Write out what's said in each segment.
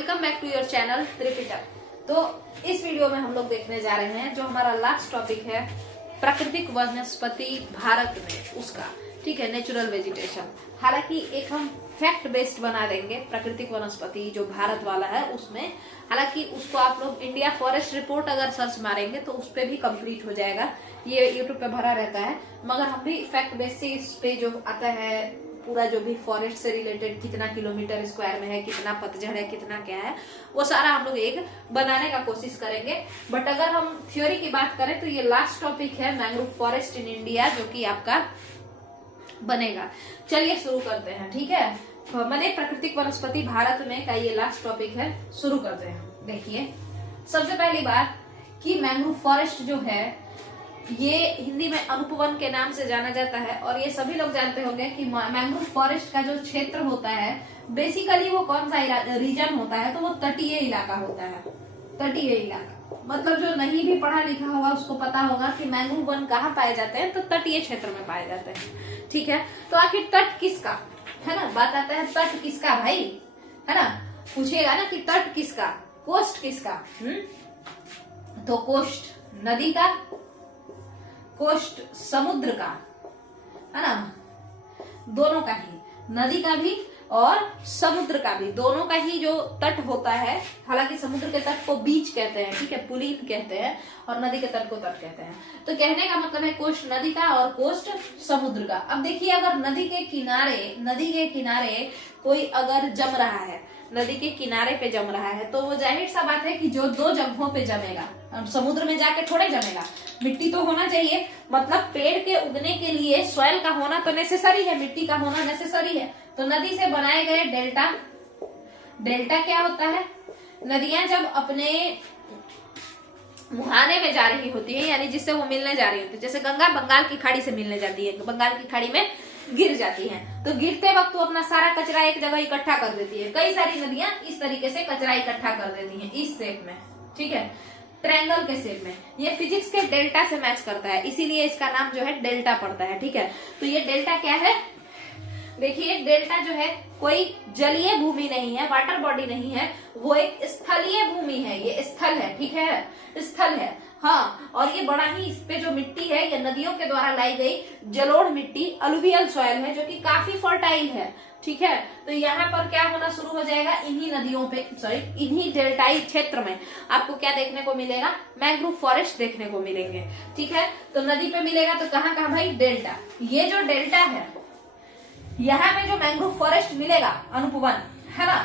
Welcome back to your channel Tripitak. तो इस video में हम लोग देखने जा रहे हैं जो हमारा लास्ट टॉपिक है प्राकृतिक वनस्पति भारत में, उसका ठीक है, नेचुरल वेजिटेशन। हालांकि एक हम फैक्ट बेस्ड बना देंगे प्राकृतिक वनस्पति जो भारत वाला है उसमें। हालांकि उसको आप लोग इंडिया फॉरेस्ट रिपोर्ट अगर सर्च मारेंगे तो उस पे भी कंप्लीट हो जाएगा, ये यूट्यूब पे भरा रहता है। मगर हम भी फैक्ट बेस्ड से इस पे जो आता है पूरा जो भी फॉरेस्ट से रिलेटेड कितना किलोमीटर स्क्वायर में है, कितना पतझड़ है, कितना क्या है, वो सारा हम लोग एक बनाने का कोशिश करेंगे। बट अगर हम थ्योरी की बात करें तो ये लास्ट टॉपिक है मैंग्रोव फॉरेस्ट इन इंडिया जो कि आपका बनेगा। चलिए शुरू करते हैं, ठीक है। मैंने प्राकृतिक वनस्पति भारत में का ये लास्ट टॉपिक है, शुरू करते हैं। देखिए, सबसे पहली बात कि मैंग्रोव फॉरेस्ट जो है ये हिंदी में अनुपवन के नाम से जाना जाता है। और ये सभी लोग जानते होंगे कि मैंग्रोव फॉरेस्ट का जो क्षेत्र होता है बेसिकली वो कौन सा रीजन होता है, तो वो तटीय इलाका होता है। तटीय इलाका मतलब जो नहीं भी पढ़ा लिखा होगा उसको पता होगा कि मैंग्रोव वन कहाँ पाए जाते हैं, तो तटीय क्षेत्र में पाए जाते हैं, ठीक है। तो आखिर तट किसका है ना, बात आता है तट किसका भाई, है ना, पूछिएगा ना कि तट किसका, कोस्ट किसका। तो कोस्ट नदी का, कोस्ट समुद्र का, है ना, दोनों का ही, नदी का भी और समुद्र का भी, दोनों का ही जो तट होता है। हालांकि समुद्र के तट को बीच कहते हैं, ठीक है, पुलीन कहते हैं, और नदी के तट को तट कहते हैं। तो कहने का मतलब है कोस्ट नदी का और कोस्ट समुद्र का। अब देखिए, अगर नदी के किनारे कोई अगर जम रहा है, नदी के किनारे पे जम रहा है, तो वो जाहिर सा बात है कि जो दो जगहों पे जमेगा, समुद्र में जाके थोड़े जमेगा, मिट्टी तो होना चाहिए। मतलब पेड़ के उगने के लिए सॉइल का होना तो नेसेसरी है, मिट्टी का होना नेसेसरी है। तो नदी से बनाए गए डेल्टा क्या होता है, नदियां जब अपने मुहाने में जा रही होती है, यानी जिससे वो मिलने जा रही होती है, जैसे गंगा बंगाल की खाड़ी से मिलने जाती है, बंगाल की खाड़ी में गिर जाती हैं, तो गिरते वक्त वो अपना सारा कचरा एक जगह इकट्ठा कर देती है। कई सारी नदियां इस तरीके से कचरा इकट्ठा कर देती हैं, इस शेप में, ठीक है, ट्रायंगल के शेप में। ये फिजिक्स के डेल्टा से मैच करता है, इसीलिए इसका नाम जो है डेल्टा पड़ता है, ठीक है। तो ये डेल्टा क्या है, देखिए, डेल्टा जो है कोई जलीय भूमि नहीं है, वाटर बॉडी नहीं है, वो एक स्थलीय भूमि है, ये स्थल है, ठीक है, स्थल है। हाँ, और ये बड़ा ही, इस पे जो मिट्टी है ये नदियों के द्वारा लाई गई जलोढ़ मिट्टी, अलुवियल सॉइल है, जो कि काफी फर्टाइल है, ठीक है। तो यहाँ पर क्या होना शुरू हो जाएगा, इन्हीं नदियों पे, इन्हीं डेल्टाई क्षेत्र में आपको क्या देखने को मिलेगा, मैंग्रोव फॉरेस्ट देखने को मिलेंगे, ठीक है। तो नदी पे मिलेगा तो कहाँ कहाँ भाई, डेल्टा। ये जो डेल्टा है, यहाँ पे जो मैंग्रोव फॉरेस्ट मिलेगा अनुपवन, है ना,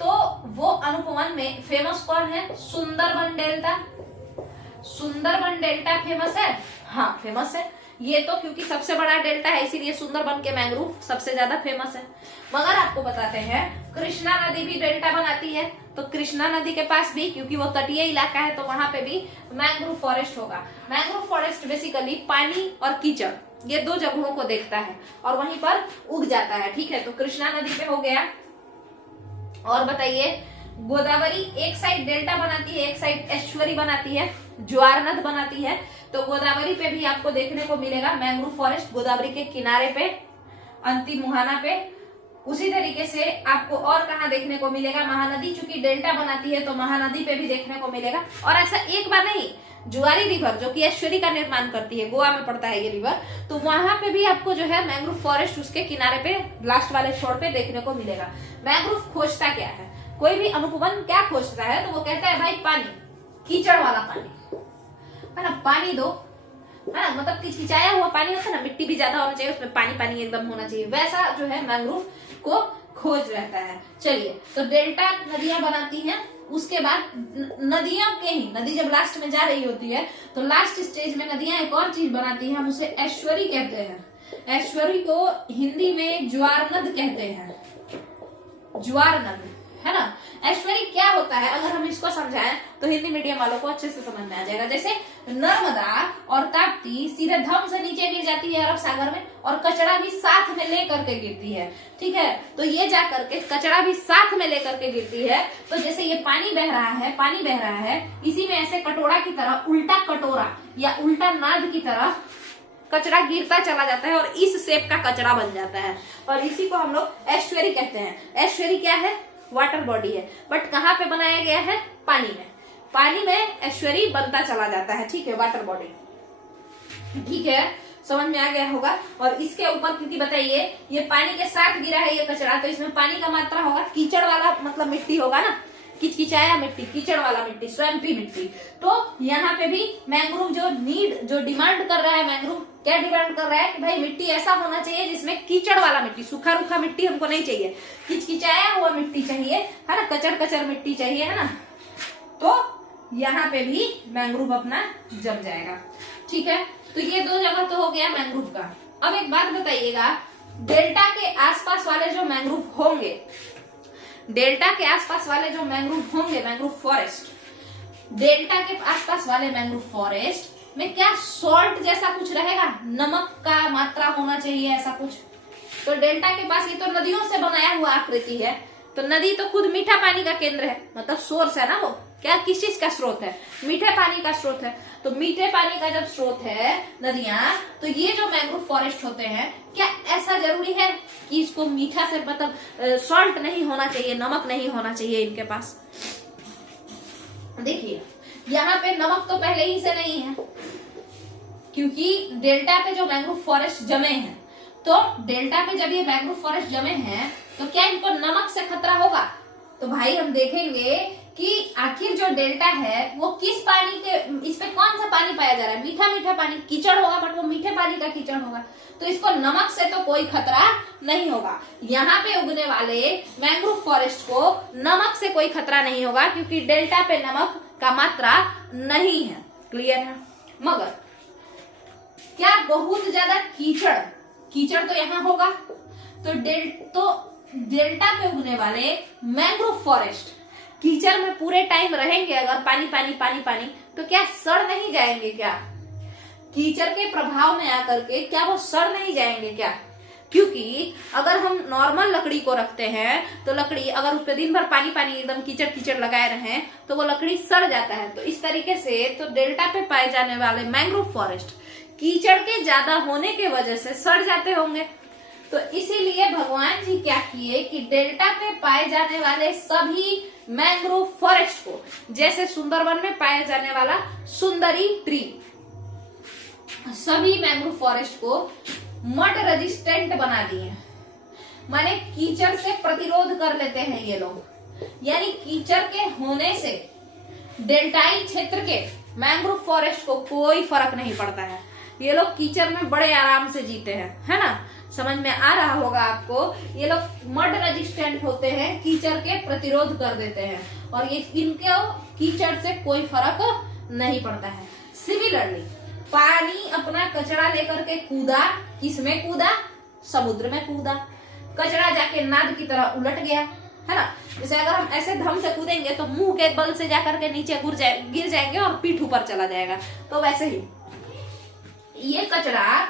तो वो अनुपवन में फेमस कौन है, Sundarban delta. Sundarban delta famous है, हाँ फेमस है। ये तो क्योंकि सबसे बड़ा डेल्टा है इसीलिए सुंदरबन के मैंग्रोव सबसे ज्यादा फेमस है। मगर आपको बताते हैं कृष्णा नदी भी डेल्टा बनाती है, तो कृष्णा नदी के पास भी, क्योंकि वो तटीय इलाका है, तो वहां पे भी मैंग्रोव फॉरेस्ट होगा। मैंग्रोव फॉरेस्ट बेसिकली पानी और कीचड़, ये दो जगहों को देखता है और वहीं पर उग जाता है, ठीक है। तो कृष्णा नदी पे हो गया। और बताइए, गोदावरी एक साइड डेल्टा बनाती है, एक साइड एस्चुअरी बनाती है, ज्वार नद बनाती है। तो गोदावरी पे भी आपको देखने को मिलेगा मैंग्रोव फॉरेस्ट, गोदावरी के किनारे पे, अंतिम मुहाना पे। उसी तरीके से आपको और कहाँ देखने को मिलेगा, महानदी चूंकि डेल्टा बनाती है तो महानदी पे भी देखने को मिलेगा। और ऐसा एक बार नहीं, जुआरी रिवर जो कि एस्चुअरी का निर्माण करती है, गोवा में पड़ता है ये रिवर, तो वहां पे भी आपको जो है मैंग्रोव फॉरेस्ट उसके किनारे पे, लास्ट वाले छोर पे देखने को मिलेगा। मैंग्रोव खोजता क्या है, कोई भी अनुपवन क्या खोजता है, तो वो कहता है भाई पानी, कीचड़ वाला पानी, है ना, पानी दो, है ना, मतलब किचकिचाया हुआ पानी होता है ना, मिट्टी भी ज्यादा होना चाहिए उसमें, पानी पानी एकदम होना चाहिए, वैसा जो है मैंग्रोव को खोज रहता है। चलिए, तो डेल्टा नदियां बनाती हैं, उसके बाद नदियों के ही, नदी जब लास्ट में जा रही होती है तो लास्ट स्टेज में नदियां एक और चीज बनाती हैं, हम उसे एस्चुअरी कहते हैं। एस्चुअरी को हिंदी में ज्वार नद कहते हैं, ज्वार नद, है ना। एस्चुअरी क्या होता है, अगर हम इसको समझाएं तो हिंदी मीडियम वालों को अच्छे से समझ में आ जाएगा। जैसे नर्मदा और ताप्ती सीधे धम से नीचे गिर जाती है अरब सागर में, और कचरा भी साथ में लेकर के गिरती है, ठीक है। तो ये जा करके कचरा भी साथ में लेकर के गिरती है। तो जैसे ये पानी बह रहा है, इसी में ऐसे कटोरा की तरह, उल्टा कटोरा या उल्टा नाद की तरह कचरा गिरता चला जाता है और इस शेप का कचरा बन जाता है, और इसी को हम लोग एस्चुअरी कहते हैं। एस्चुअरी क्या है, वाटर बॉडी है, बट कहाँ पे बनाया गया है? पानी में। पानी में एस्चुअरी बनता चला जाता है, ठीक है, वाटर बॉडी, ठीक है, समझ में आ गया होगा। और इसके ऊपर क्योंकि बताइए ये पानी के साथ गिरा है ये कचरा, तो इसमें पानी का मात्रा होगा, कीचड़ वाला मतलब मिट्टी होगा ना, किचकिचाया मिट्टी, कीचड़ वाला मिट्टी, स्वैम्पी मिट्टी। तो यहाँ पे भी मैंग्रोव जो डिमांड कर रहा है, मैंग्रोव क्या डिमांड कर रहा है कि भाई मिट्टी ऐसा होना चाहिए जिसमें कीचड़ वाला मिट्टी, सूखा रूखा मिट्टी हमको नहीं चाहिए, किचकिचाया हुआ मिट्टी चाहिए, है ना, कचर कचर मिट्टी चाहिए, है ना। तो यहाँ पे भी मैंग्रोव अपना जम जाएगा, ठीक है। तो ये दो जगह तो हो गया मैंग्रोव का। अब एक बात बताइएगा, डेल्टा के आसपास वाले जो मैंग्रोव होंगे, डेल्टा के आसपास वाले जो मैंग्रोव होंगे, मैंग्रोव फॉरेस्ट, डेल्टा के आसपास वाले मैंग्रोव फॉरेस्ट में क्या सॉल्ट जैसा कुछ रहेगा? नमक का मात्रा होना चाहिए, ऐसा कुछ। तो डेल्टा के पास ये तो नदियों से बनाया हुआ आकृति है, तो नदी तो खुद मीठा पानी का केंद्र है, मतलब सोर्स है ना वो, क्या किस चीज का स्रोत है? मीठे पानी का स्रोत है। तो मीठे पानी का जब स्रोत है नदियां, तो ये जो मैंग्रोव फॉरेस्ट होते हैं, क्या ऐसा जरूरी है कि इसको मीठा से मतलब सॉल्ट नहीं होना चाहिए, नमक नहीं होना चाहिए इनके पास? देखिए यहाँ पे नमक तो पहले ही से नहीं है, क्योंकि डेल्टा पे जो मैंग्रोव फॉरेस्ट जमे हैं, तो डेल्टा पे जब ये मैंग्रोव फॉरेस्ट जमे हैं, तो क्या इनको नमक से खतरा होगा? तो भाई हम देखेंगे कि आखिर जो डेल्टा है वो किस पानी के, इस पे कौन सा पानी पाया जा रहा है? मीठा मीठा पानी, कीचड़ होगा बट वो मीठे पानी का कीचड़ होगा, तो इसको नमक से तो कोई खतरा नहीं होगा। यहाँ पे उगने वाले मैंग्रोव फॉरेस्ट को नमक से कोई खतरा नहीं होगा, क्योंकि डेल्टा पे नमक का मात्रा नहीं है, क्लियर है। मगर क्या बहुत ज्यादा कीचड़ तो यहाँ होगा, तो डेल्टा पे उगने वाले मैंग्रोव फॉरेस्ट कीचड़ में पूरे टाइम रहेंगे अगर, पानी पानी पानी पानी, तो क्या सड़ नहीं जाएंगे? क्या कीचड़ के प्रभाव में आकर के क्या वो सड़ नहीं जाएंगे क्या? क्योंकि अगर हम नॉर्मल लकड़ी को रखते हैं, तो लकड़ी अगर उस पर दिन भर पानी पानी एकदम कीचड़ कीचड़ लगाए रहे तो वो लकड़ी सड़ जाता है। तो इस तरीके से तो डेल्टा पे पाए जाने वाले मैंग्रोव फॉरेस्ट कीचड़ के ज्यादा होने के वजह से सड़ जाते होंगे। तो इसीलिए भगवान जी क्या किए कि डेल्टा पे पाए जाने वाले सभी मैंग्रोव फॉरेस्ट को, जैसे सुंदरवन में पाया जाने वाला सुंदरी ट्री, सभी मैंग्रोव फॉरेस्ट को मड रेजिस्टेंट बना दिए, माने कीचड़ से प्रतिरोध कर लेते हैं ये लोग। यानी कीचड़ के होने से डेल्टाई क्षेत्र के मैंग्रोव फॉरेस्ट को कोई फर्क नहीं पड़ता है, ये लोग कीचड़ में बड़े आराम से जीते हैं, है ना, समझ में आ रहा होगा आपको। ये लोग मड रेजिस्टेंट होते हैं, कीचड़ के प्रतिरोध कर देते हैं, और ये इनको कीचड़ से कोई फर्क नहीं पड़ता है। सिमिलरली पानी अपना कचरा लेकर के कूदा, किसमें कूदा? समुद्र में कूदा, कचरा जाके नाद की तरह उलट गया, है ना। जैसे अगर हम ऐसे धम से कूदेंगे तो मुंह के बल से जाकर के नीचे गिर जाएंगे और पीठ ऊपर चला जाएगा, तो वैसे ही ये कचरा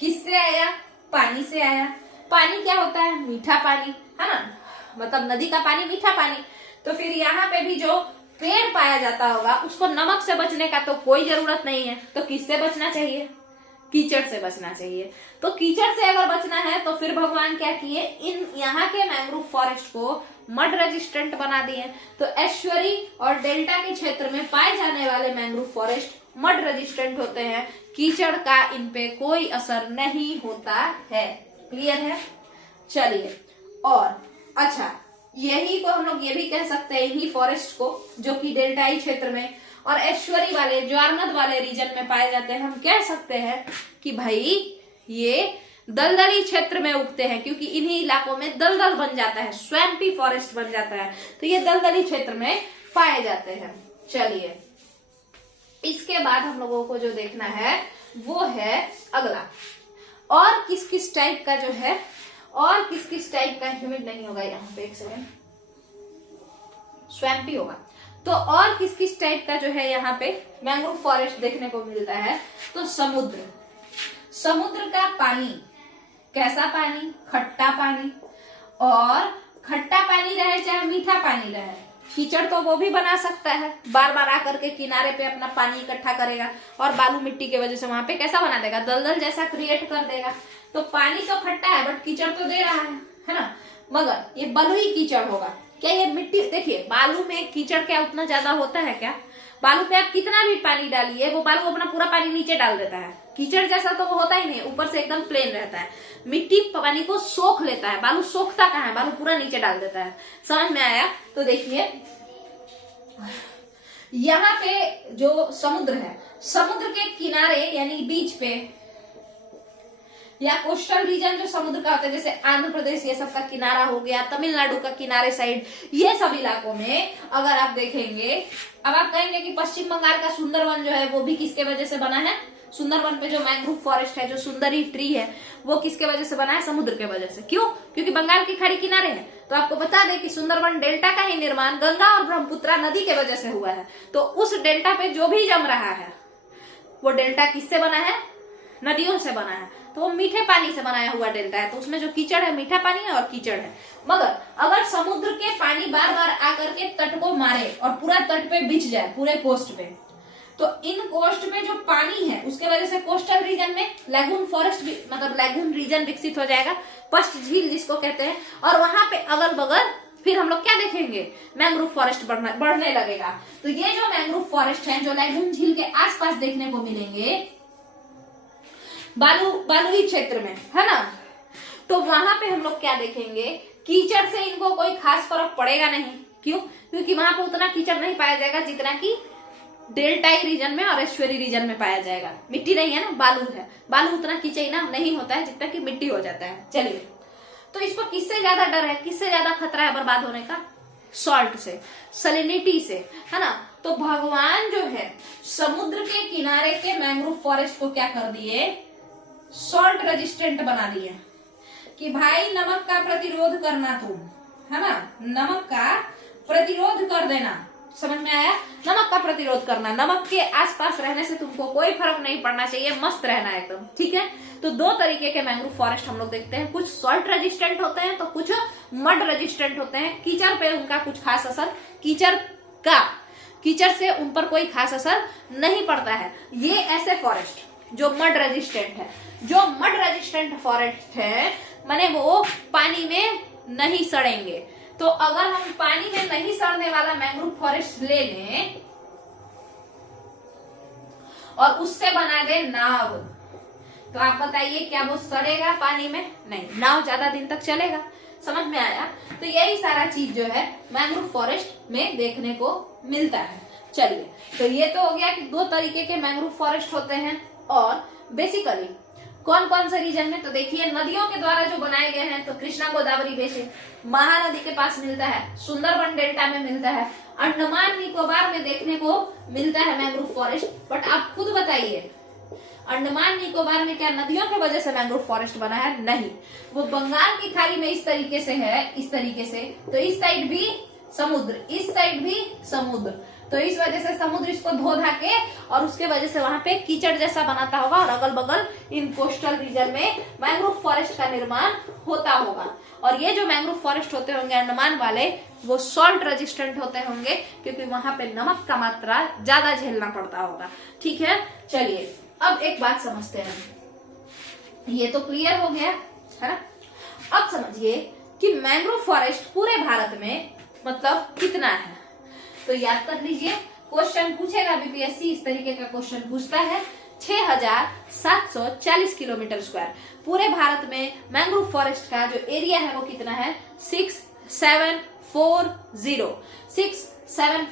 किससे आया? पानी से आया। पानी क्या होता है? मीठा पानी, है ना, मतलब नदी का पानी मीठा पानी। तो फिर यहाँ पे भी जो पेड़ पाया जाता होगा उसको नमक से बचने का तो कोई जरूरत नहीं है, तो किससे बचना चाहिए? कीचड़ से बचना चाहिए। तो कीचड़ से अगर बचना है तो फिर भगवान क्या किए, इन यहाँ के मैंग्रोव फॉरेस्ट को मड रेजिस्टेंट बना दिए। तो एस्चुअरी और डेल्टा के क्षेत्र में पाए जाने वाले मैंग्रोव फॉरेस्ट मड रेजिस्टेंट होते हैं, कीचड़ का इन पे कोई असर नहीं होता है, क्लियर है। चलिए, और अच्छा यही को हम लोग ये भी कह सकते हैं, इन्हीं फॉरेस्ट को जो कि डेल्टाई क्षेत्र में और एस्चुअरी वाले ज्वारनद वाले रीजन में पाए जाते हैं, हम कह सकते हैं कि भाई ये दलदली क्षेत्र में उगते हैं, क्योंकि इन्हीं इलाकों में दलदल बन जाता है, स्वैम्पी फॉरेस्ट बन जाता है, तो ये दलदली क्षेत्र में पाए जाते हैं। चलिए, इसके बाद हम लोगों को जो देखना है वो है अगला, और किस किस टाइप का जो है, और किस किस टाइप का ह्यूमिड नहीं होगा यहाँ पे, एक सेकेंड, स्वैम्पी होगा। तो और किस किस टाइप का जो है यहाँ पे मैंग्रोव फॉरेस्ट देखने को मिलता है, तो समुद्र का पानी, कैसा पानी? खट्टा पानी, और खट्टा पानी रहे चाहे मीठा पानी रहे, कीचड़ तो वो भी बना सकता है, बार बार आकर के किनारे पे अपना पानी इकट्ठा करेगा और बालू मिट्टी की वजह से वहां पे कैसा बना देगा? दलदल जैसा क्रिएट कर देगा। तो पानी तो खट्टा है बट कीचड़ तो दे रहा है ना, मगर ये बलुई कीचड़ होगा, क्या ये मिट्टी, देखिए बालू में कीचड़ क्या उतना ज्यादा होता है क्या? बालू पे आप कितना भी पानी डालिए वो बालू अपना पूरा पानी नीचे डाल देता है। कीचड़ जैसा तो वो होता ही नहीं, ऊपर से एकदम प्लेन रहता है। मिट्टी पानी को सोख लेता है, बालू सोखता कहाँ है, बालू पूरा नीचे डाल देता है। समझ में आया? तो देखिए यहाँ पे जो समुद्र है, समुद्र के किनारे यानी बीच पे या कोस्टल रीजन जो समुद्र का होता है, जैसे आंध्र प्रदेश ये सब का किनारा हो गया, तमिलनाडु का किनारे साइड, ये सब इलाकों में अगर आप देखेंगे, अब आप कहेंगे कि पश्चिम बंगाल का सुंदरवन जो है वो भी किसके वजह से बना है? सुंदरवन पे जो मैंग्रोव फॉरेस्ट है, जो सुंदरी ट्री है, वो किसके वजह से बना है? समुद्र के वजह से। क्यों? क्योंकि बंगाल की खाड़ी किनारे है। तो आपको बता दें कि सुंदरवन डेल्टा का ही निर्माण गंगा और ब्रह्मपुत्रा नदी के वजह से हुआ है। तो उस डेल्टा पे जो भी जम रहा है वो डेल्टा किससे बना है? नदियों से बना है। तो वो मीठे पानी से बनाया हुआ डेल्टा है, तो उसमें जो कीचड़ है मीठा पानी है और कीचड़ है। मगर अगर समुद्र के पानी बार बार आकर के तट को मारे और पूरा तट पे बिछ जाए, पूरे कोस्ट पे, तो इन कोस्ट में जो पानी है उसके वजह से कोस्टल रीजन में लैगून फॉरेस्ट भी, मतलब लैगून रीजन विकसित हो जाएगा, पश्च झील जिसको कहते हैं। और वहां पे अगल बगल फिर हम लोग क्या देखेंगे? मैंग्रोव फॉरेस्ट बढ़ने लगेगा। तो ये जो मैंग्रोव फॉरेस्ट है जो लैगून झील के आसपास देखने को मिलेंगे बालुई क्षेत्र में, है ना, तो वहां पे हम लोग क्या देखेंगे? कीचड़ से इनको कोई खास फर्क पड़ेगा नहीं। क्यों? क्योंकि वहां पे उतना कीचड़ नहीं पाया जाएगा जितना कि डेल्टाई रीजन में और एस्चुअरी रीजन में पाया जाएगा। मिट्टी नहीं है ना, बालू है। बालू उतना कीचड़ीना नहीं होता है जितना कि मिट्टी हो जाता है। चलिए, तो इसको किससे ज्यादा डर है, किससे ज्यादा खतरा है बर्बाद होने का? सॉल्ट से, सलिनिटी से, है ना। तो भगवान जो है समुद्र के किनारे के मैंग्रोव फॉरेस्ट को क्या कर दिए? सॉल्ट रेजिस्टेंट बना दिए कि भाई नमक का प्रतिरोध करना तुम, है ना, नमक का प्रतिरोध कर देना। समझ में आया? नमक का प्रतिरोध करना, नमक के आसपास रहने से तुमको कोई फर्क नहीं पड़ना चाहिए, मस्त रहना एकदम, ठीक है। तो दो तरीके के मैंग्रोव फॉरेस्ट हम लोग देखते हैं, कुछ सॉल्ट रेजिस्टेंट होते हैं तो कुछ मड रेजिस्टेंट होते हैं। कीचड़ पे उनका कुछ खास असर, कीचड़ से उन पर कोई खास असर नहीं पड़ता है। ये ऐसे फॉरेस्ट जो मड रेजिस्टेंट है, जो मड रेजिस्टेंट फॉरेस्ट है माने वो पानी में नहीं सड़ेंगे। तो अगर हम पानी में नहीं सड़ने वाला मैंग्रोव फॉरेस्ट ले लें और उससे बना दे नाव, तो आप बताइए क्या वो सड़ेगा पानी में? नहीं, नाव ज्यादा दिन तक चलेगा। समझ में आया? तो यही सारा चीज जो है मैंग्रोव फॉरेस्ट में देखने को मिलता है। चलिए, तो ये तो हो गया कि दो तरीके के मैंग्रोव फॉरेस्ट होते हैं। और बेसिकली कौन कौन से रीजन में? तो देखिए, नदियों के द्वारा जो बनाए गए हैं तो कृष्णा गोदावरी बेसिन, महानदी के पास मिलता है, सुंदरबन डेल्टा में मिलता है, अंडमान निकोबार में देखने को मिलता है मैंग्रोव फॉरेस्ट। बट आप खुद बताइए, अंडमान निकोबार में क्या नदियों की वजह से मैंग्रोव फॉरेस्ट बना है? नहीं, वो बंगाल की खाड़ी में इस तरीके से है, इस तरीके से। तो इस साइड भी समुद्र, इस साइड भी समुद्र, तो इस वजह से समुद्र इसको धो धा के और उसके वजह से वहां पे कीचड़ जैसा बनाता होगा और अगल बगल इन कोस्टल रीजन में मैंग्रोव फॉरेस्ट का निर्माण होता होगा। और ये जो मैंग्रोव फॉरेस्ट होते होंगे अंडमान वाले, वो सॉल्ट रेजिस्टेंट होते होंगे क्योंकि वहां पे नमक का मात्रा ज्यादा झेलना पड़ता होगा। ठीक है, चलिए अब एक बात समझते हैं। ये तो क्लियर हो गया है ना। अब समझिए कि मैंग्रोव फॉरेस्ट पूरे भारत में मतलब कितना है, तो याद कर लीजिए, क्वेश्चन पूछेगा बीपीएससी, इस तरीके का क्वेश्चन पूछता है। 6740 किलोमीटर स्क्वायर पूरे भारत में मैंग्रोव फॉरेस्ट का जो एरिया है वो कितना है? 6740 kilometre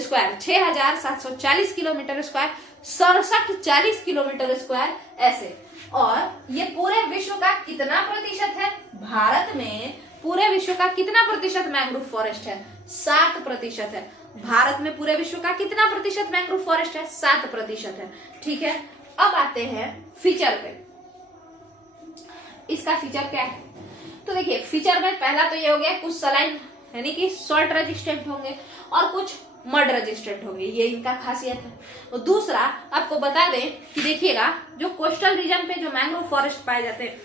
square, 6740 kilometre square, 6740 kilometre square ऐसे। और ये पूरे विश्व का कितना प्रतिशत है? भारत में पूरे विश्व का कितना प्रतिशत मैंग्रोव फॉरेस्ट है? 7% है। भारत में पूरे विश्व का कितना प्रतिशत मैंग्रोव फॉरेस्ट है? 7% है। ठीक है, अब आते हैं फीचर पे। इसका फीचर क्या है? तो देखिए, फीचर में पहला तो ये हो गया, कुछ सलाइन यानी कि सॉल्ट रेजिस्टेंट होंगे और कुछ मड रेजिस्टेंट होंगे, ये इनका खासियत है। और दूसरा आपको बता दें कि देखिएगा, जो कोस्टल रीजन पे जो मैंग्रोव फॉरेस्ट पाए जाते हैं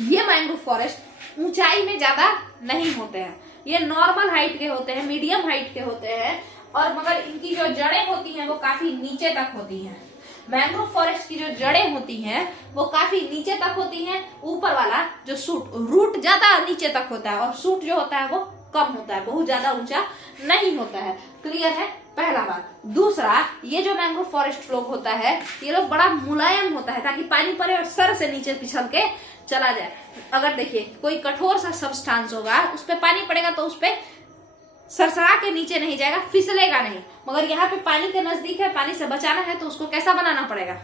ये मैंग्रोव फॉरेस्ट ऊंचाई में ज्यादा नहीं होते हैं, ये नॉर्मल हाइट के होते हैं, मीडियम हाइट के होते हैं। और मगर इनकी जो जड़ें होती हैं वो काफी नीचे तक होती हैं। मैंग्रोव फॉरेस्ट की जो जड़ें होती हैं वो काफी नीचे तक होती हैं, ऊपर वाला जो रूट ज्यादा नीचे तक होता है और सूट जो होता है वो कम होता है, बहुत ज्यादा ऊंचा नहीं होता है। क्लियर है पहला बात। दूसरा, ये जो मैंग्रोव फॉरेस्ट लोग होता है ये लोग बड़ा मुलायम होता है ताकि पानी पड़े और सर से नीचे पिछल के चला जाए। अगर देखिए कोई कठोर सा सब्सटेंस होगा, उस पर पानी पड़ेगा तो उस पर सरसरा के नीचे नहीं जाएगा, फिसलेगा नहीं। मगर यहाँ पे पानी के नजदीक है, पानी से बचाना है तो उसको कैसा बनाना पड़ेगा,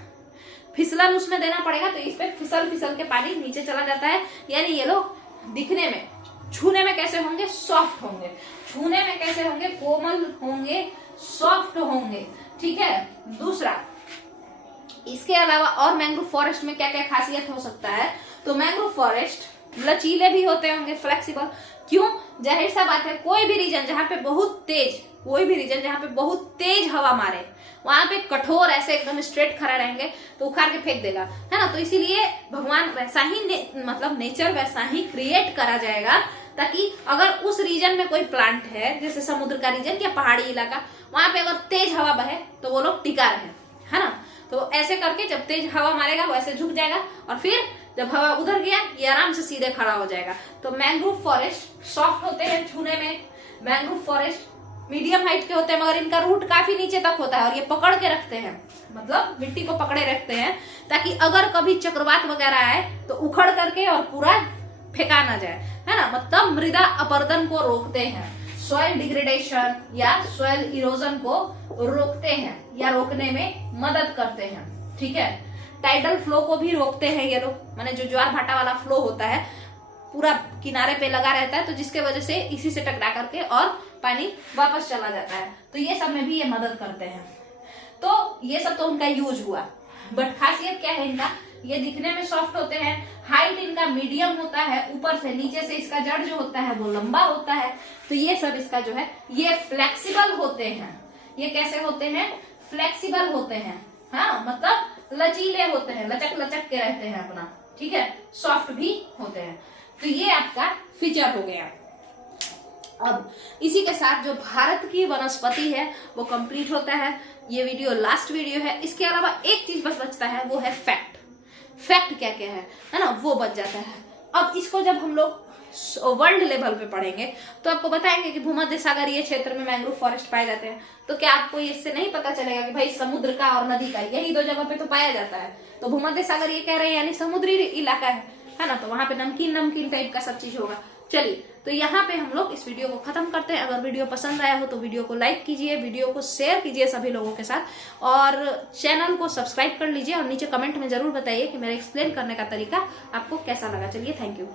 फिसलन उसमें देना पड़ेगा, तो इस पे फिसल फिसल के पानी नीचे चला जाता है। यानी ये लोग दिखने में, छूने में कैसे होंगे, सॉफ्ट होंगे। छूने में कैसे होंगे, कोमल होंगे, सॉफ्ट होंगे। ठीक है। दूसरा, इसके अलावा और मैंग्रोव फॉरेस्ट में क्या क्या खासियत हो सकता है, तो मैंग्रोव फॉरेस्ट लचीले भी होते होंगे, फ्लेक्सिबल। क्यों, जाहिर सा बात है, कोई भी रीजन जहाँ पे बहुत तेज हवा मारे वहां पे कठोर ऐसे एकदम स्ट्रेट खड़ा रहेंगे तो उखाड़ के फेंक देगा, है ना। तो इसीलिए भगवान वैसा ही मतलब नेचर वैसा ही क्रिएट करा जाएगा ताकि अगर उस रीजन में कोई प्लांट है, जैसे समुद्र का रीजन या पहाड़ी इलाका, वहां पे अगर तेज हवा बहे तो वो लोग टिका रहे, है ना। तो ऐसे करके जब तेज हवा मारेगा वो ऐसे झुक जाएगा और फिर जब हवा उधर गया ये आराम से सीधे खड़ा हो जाएगा। तो मैंग्रोव फॉरेस्ट सॉफ्ट होते हैं छूने में। मैंग्रोव फॉरेस्ट मीडियम हाइट के होते हैं मगर इनका रूट काफी नीचे तक होता है और ये पकड़ के रखते हैं, मतलब मिट्टी को पकड़े रखते हैं ताकि अगर कभी चक्रवात वगैरह आए तो उखड़ करके और पूरा फेंका ना जाए, है ना। मतलब मृदा अपरदन को रोकते हैं, सॉइल डिग्रेडेशन या सॉइल इरोजन को रोकते हैं या रोकने में मदद करते हैं। ठीक है। टाइडल फ्लो को भी रोकते हैं ये लोग, माने जो ज्वार भाटा वाला फ्लो होता है पूरा किनारे पे लगा रहता है, तो जिसके वजह से इसी से टकरा करके और पानी वापस चला जाता है, तो ये सब में भी ये मदद करते हैं। तो ये सब तो उनका यूज हुआ, बट खासियत क्या है इनका, ये दिखने में सॉफ्ट होते हैं, हाइट इनका मीडियम होता है, ऊपर से नीचे से इसका जड़ जो होता है वो लंबा होता है। तो ये सब इसका जो है ये फ्लेक्सिबल होते हैं। ये कैसे होते हैं, फ्लेक्सिबल होते हैं, हाँ, मतलब लचीले होते हैं, लचक लचक के रहते हैं अपना। ठीक है। सॉफ्ट भी होते हैं। तो ये आपका फीचर हो गया। अब इसी के साथ जो भारत की वनस्पति है वो कंप्लीट होता है। ये वीडियो लास्ट वीडियो है। इसके अलावा एक चीज बस बचता है, वो है फैक्ट। फैक्ट क्या क्या है ना, वो बच जाता है। अब इसको जब हम लोग वर्ल्ड लेवल पे पढ़ेंगे तो आपको बताएंगे कि भूमध्य सागरीय क्षेत्र में मैंग्रोव फॉरेस्ट पाए जाते हैं, तो क्या आपको इससे नहीं पता चलेगा कि भाई समुद्र का और नदी का यही दो जगह पे तो पाया जाता है। तो भूमध्य सागरीय कह रहे हैं यानी समुद्री इलाका है ना, तो वहां पे नमकीन नमकीन टाइप का सब चीज होगा। चलिए, तो यहाँ पे हम लोग इस वीडियो को खत्म करते हैं। अगर वीडियो पसंद आया हो तो वीडियो को लाइक कीजिए, वीडियो को शेयर कीजिए सभी लोगों के साथ और चैनल को सब्सक्राइब कर लीजिए और नीचे कमेंट में जरूर बताइए कि मेरा एक्सप्लेन करने का तरीका आपको कैसा लगा। चलिए, थैंक यू।